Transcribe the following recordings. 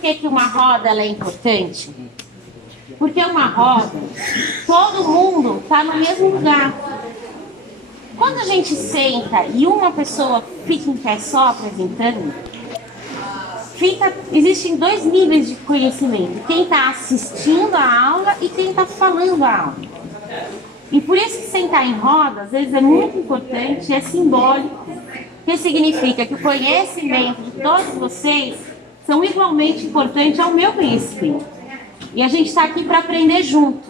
que uma roda ela é importante? Porque uma roda, todo mundo está no mesmo lugar. Quando a gente senta e uma pessoa fica em pé só apresentando, existem dois níveis de conhecimento. Quem está assistindo a aula e quem está falando a aula. E por isso que sentar em roda, às vezes, é muito importante, é simbólico, que significa que o conhecimento de todos vocês são igualmente importantes ao meu conhecimento. E a gente está aqui para aprender junto.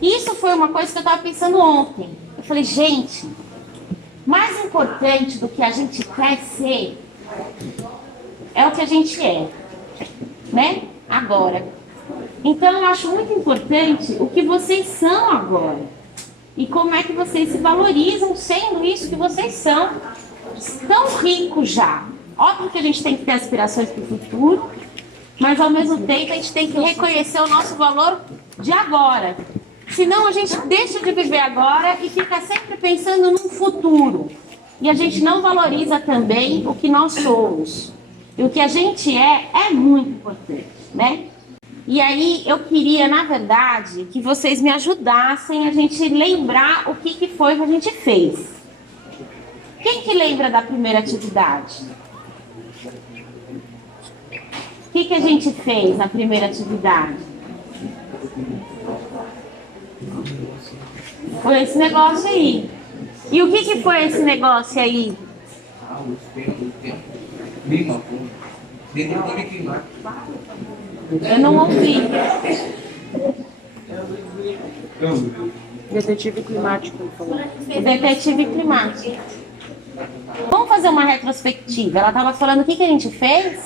Isso foi uma coisa que eu estava pensando ontem. Eu falei, gente, mais importante do que a gente quer ser é o que a gente é, né? Agora. Então eu acho muito importante o que vocês são agora. E como é que vocês se valorizam sendo isso que vocês são. Tão ricos já. Óbvio que a gente tem que ter aspirações para o futuro, mas ao mesmo tempo a gente tem que reconhecer o nosso valor de agora. Senão a gente deixa de viver agora e fica sempre pensando num futuro. E a gente não valoriza também o que nós somos. E o que a gente é muito importante, né? E aí eu queria, na verdade, que vocês me ajudassem a gente lembrar o que foi que a gente fez. Quem que lembra da primeira atividade? O que a gente fez na primeira atividade? Foi esse negócio aí. E o que foi esse negócio aí? Eu não ouvi. Detetive climático. O detetive climático. Vamos fazer uma retrospectiva. Ela estava falando o que a gente fez?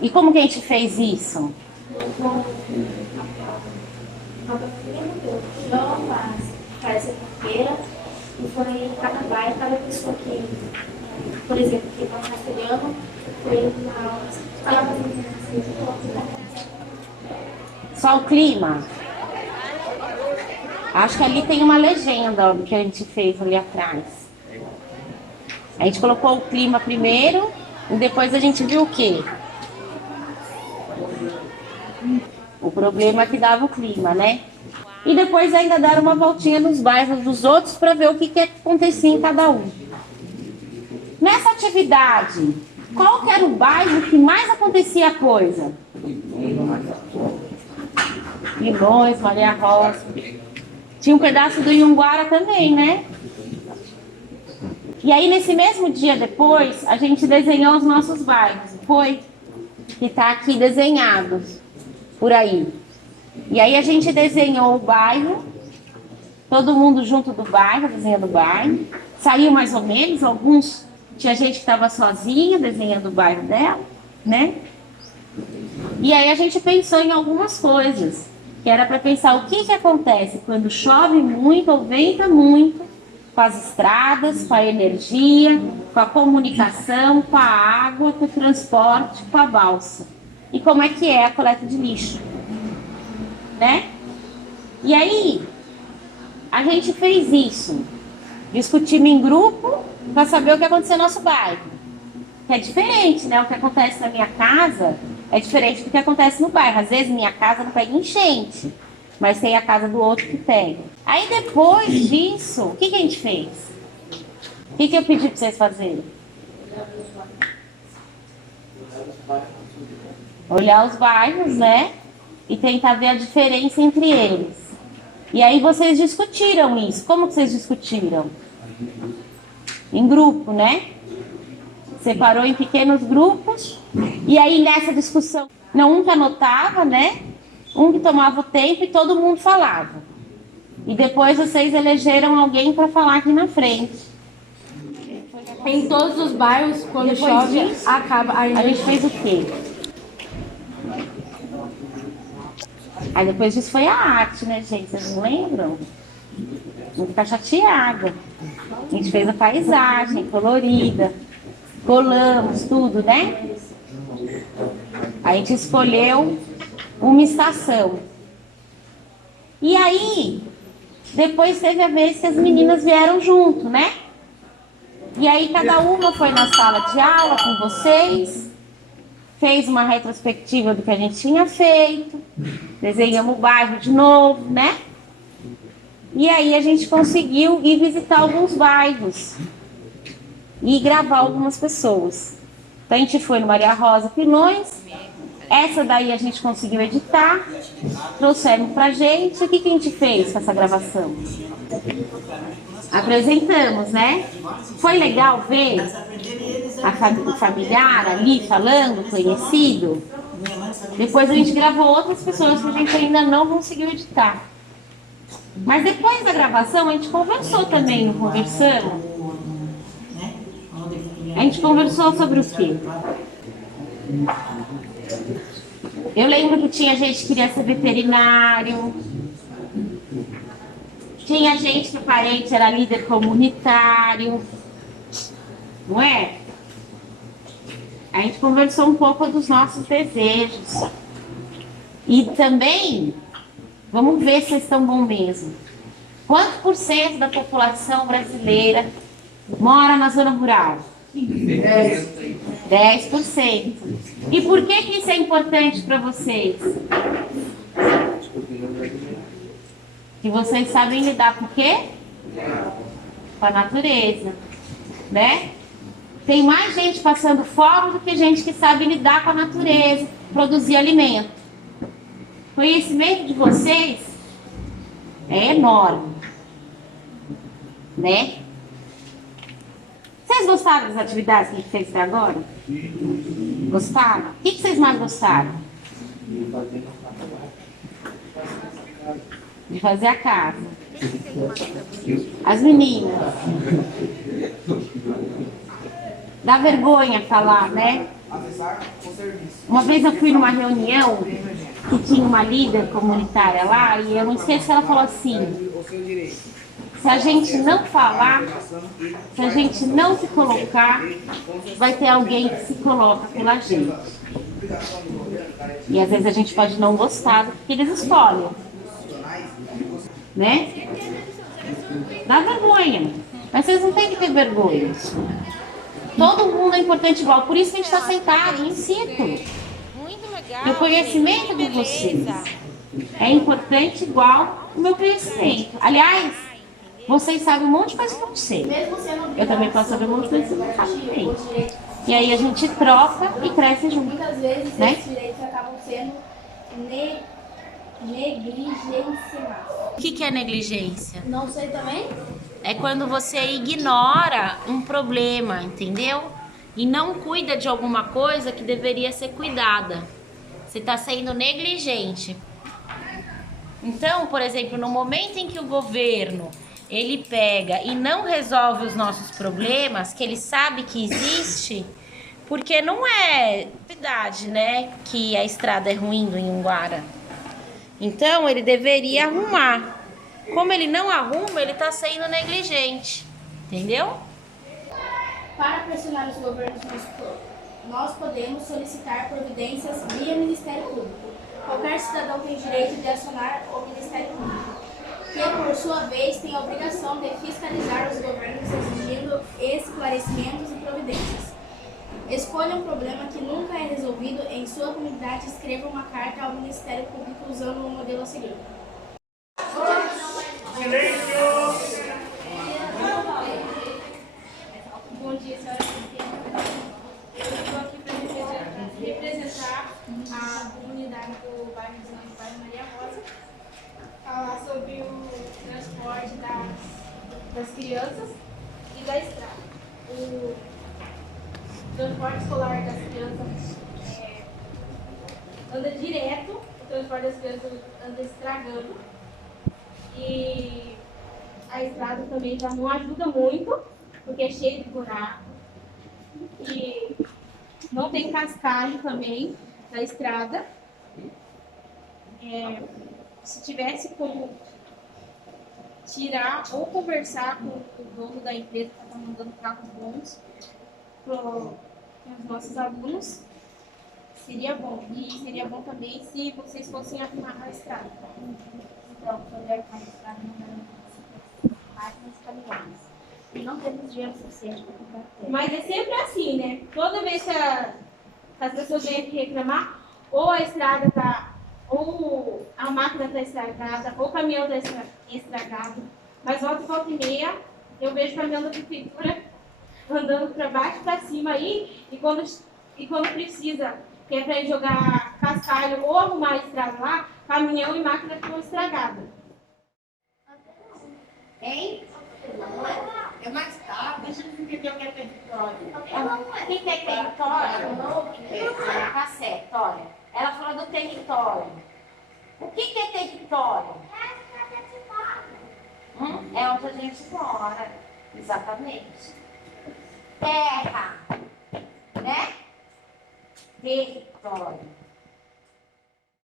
E como que a gente fez isso? Faz a carteira e foi cada bairro, cada pessoa que, por exemplo, que está castelhano, foi na aula. Só o clima? Acho que ali tem uma legenda do que a gente fez ali atrás. A gente colocou o clima primeiro e depois a gente viu o quê? O problema que dava o clima, né? E depois ainda deram uma voltinha nos bairros dos outros para ver o que acontecia em cada um. Nessa atividade, qual que era o bairro que mais acontecia a coisa? Limões, Maria Rosa. Tinha um pedaço do Iunguara também, né? E aí, nesse mesmo dia depois, a gente desenhou os nossos bairros. Foi? Que está aqui desenhado, por aí. E aí a gente desenhou o bairro, todo mundo junto do bairro, desenhando o bairro. Saiu mais ou menos, alguns, tinha gente que estava sozinha desenhando o bairro dela, né? E aí a gente pensou em algumas coisas, que era para pensar o que acontece quando chove muito ou venta muito, com as estradas, com a energia, com a comunicação, com a água, com o transporte, com a balsa. E como é que é a coleta de lixo, né? E aí, a gente fez isso. Discutimos em grupo para saber o que aconteceu no nosso bairro. Que é diferente, né? O que acontece na minha casa é diferente do que acontece no bairro. Às vezes minha casa não pega enchente, mas tem a casa do outro que pega. Aí depois disso, o que a gente fez? O que eu pedi para vocês fazerem? Olhar os bairros, né? E tentar ver a diferença entre eles. E aí vocês discutiram isso. Como que vocês discutiram? Em grupo, né? Separou em pequenos grupos. E aí nessa discussão, não, um que anotava, né? Um que tomava o tempo e todo mundo falava. E depois vocês elegeram alguém para falar aqui na frente. Em todos os bairros, quando Depois chove, disso, acaba. a gente fez o quê? Aí depois disso foi a arte, né, gente? Vocês não lembram? Não ficar chateada. A gente fez a paisagem colorida. Colamos tudo, né? A gente escolheu uma estação. E aí, depois teve a vez que as meninas vieram junto, né? E aí cada uma foi na sala de aula com vocês, fez uma retrospectiva do que a gente tinha feito, desenhamos o bairro de novo, né? E aí a gente conseguiu ir visitar alguns bairros e gravar algumas pessoas. Então a gente foi no Maria Rosa Pilões, essa daí a gente conseguiu editar, trouxeram pra gente. O que a gente fez com essa gravação? Apresentamos, né? Foi legal ver o familiar ali falando, conhecido. Depois a gente gravou outras pessoas que a gente ainda não conseguiu editar. Mas depois da gravação a gente conversou também, não conversamos? A gente conversou sobre o quê? Eu lembro que tinha gente que queria ser veterinário, tinha gente que o parente era líder comunitário, não é? A gente conversou um pouco dos nossos desejos. E também, vamos ver se vocês estão bom mesmo. Quanto por cento da população brasileira mora na zona rural? 10%. E por que isso é importante para vocês? Que vocês sabem lidar com o quê? Com a natureza, né? Tem mais gente passando fome do que gente que sabe lidar com a natureza, produzir alimento. O conhecimento de vocês é enorme, né? Vocês gostaram das atividades que a gente fez até agora? Gostaram? O que vocês mais gostaram? De fazer a casa. As meninas. Dá vergonha falar, né? Uma vez eu fui numa reunião que tinha uma líder comunitária lá e eu não esqueço que ela falou assim: se a gente não falar, se a gente não se colocar, vai ter alguém que se coloca pela gente. E às vezes a gente pode não gostar do que eles escolhem, né? Dá vergonha, mas vocês não têm que ter vergonha. Todo mundo é importante igual, por isso que a gente está sentado em círculo. E o conhecimento de vocês é importante igual o meu conhecimento. Aliás, vocês sabem um monte de coisa que eu não sei. Eu também posso saber um monte de coisa que eu não sabem. E aí a gente troca e cresce junto. Muitas vezes né? esses direitos acabam sendo negligenciados. O que é negligência? Não sei também? É quando você ignora um problema, entendeu? E não cuida de alguma coisa que deveria ser cuidada. Você está sendo negligente. Então, por exemplo, no momento em que o governo ele pega e não resolve os nossos problemas, que ele sabe que existe, porque não é verdade, né, que a estrada é ruim do Anhanguara. Então, ele deveria arrumar. Como ele não arruma, ele está sendo negligente, entendeu? Para pressionar os governos, nós podemos solicitar providências via Ministério Público. Qualquer cidadão tem direito de acionar o Ministério Público, que, por sua vez, tem a obrigação de fiscalizar os governos exigindo esclarecimentos e providências. Escolha um problema que nunca é resolvido em sua comunidade e escreva uma carta ao Ministério Público usando o modelo a seguir. Bom dia, senhora presidenta. Eu estou aqui para representar a comunidade do bairro Maria Rosa, falar sobre o transporte das crianças e da estrada. O transporte escolar das crianças anda direto, o transporte das crianças anda estragando e a estrada também já não ajuda muito, porque é cheio de buraco e não tem cascalho também na estrada. Se tivesse como tirar ou conversar com o dono da empresa que está mandando carros bons para os nossos alunos, seria bom. E seria bom também se vocês fossem arrumar a estrada. Então, quando eu arrumar a estrada, não páginas caminhões. e não temos dinheiro suficiente para comprar terra. Mas é sempre assim, né? Toda vez que as pessoas vêm aqui reclamar, ou a estrada está, ou a máquina está estragada, ou o caminhão está estragado. Mas volta e meia, eu vejo o caminhão da prefeitura andando para baixo e para cima aí, e quando precisa, que é para jogar cascalho ou arrumar a estrada lá, caminhão e máquina ficam estragadas. Hein? É mais tarde, deixa eu entender o que é território. O que é território? Tá certo, olha. Ela falou do território. O que é território? É onde a gente mora. Exatamente. Terra, né? Território.